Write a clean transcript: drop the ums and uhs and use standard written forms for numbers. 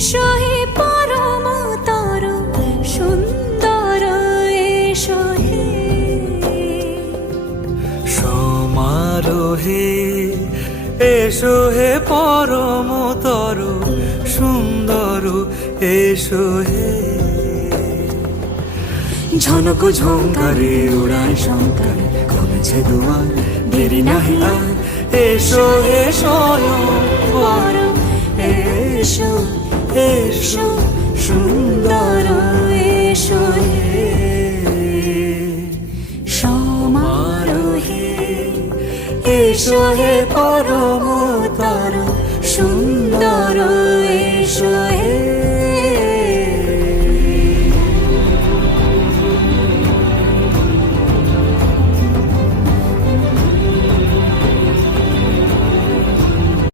এসো হে পরমতর সুন্দর এসো হে সমারোহে এসো হে পরমতর সুন্দর এসো হে ঝনক ঝঙ্কারে উড়ায় শঙ্কার কমেছে দুয়ার দেরি নাহি আর এসো হে স্বয়ংবর এসো এসো সুন্দর এসো হে সমারোহে এসো হে পরমতর সুন্দর এসো